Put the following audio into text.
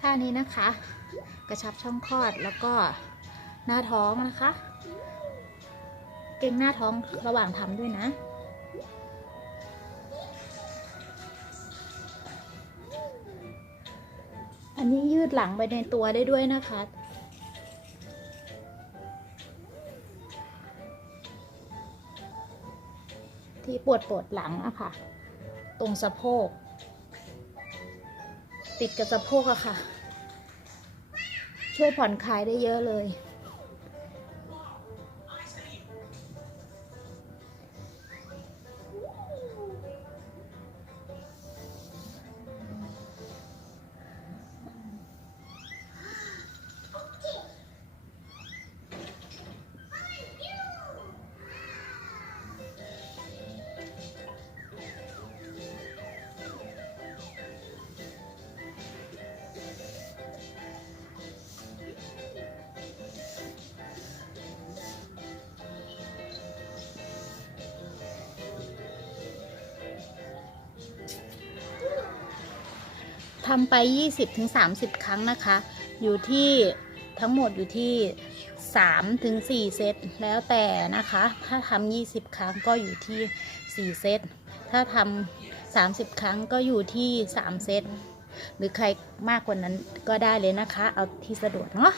ท่านี้นะคะ กระชับช่องคลอดแล้วก็หน้าท้องนะคะ เก่งหน้าท้องระหว่างทำด้วยนะอันนี้ยืดหลังไปในตัวได้ด้วยนะคะ ที่ปวดปวดหลังอะค่ะ ตรงสะโพก ติดกับสะโพกอะค่ะ ช่วยผ่อนคลายได้เยอะเลย ทำไป 20-30 ครั้งนะคะ อยู่ที่ทั้งหมดอยู่ที่ 3-4 เซต แล้วแต่นะคะ ถ้าทำ20 ครั้งก็อยู่ที่ 4 เซต ถ้าทำ30 ครั้งก็อยู่ที่ 3 เซต หรือใครมากกว่านั้นก็ได้เลยนะคะ เอาที่สะดวกเนาะ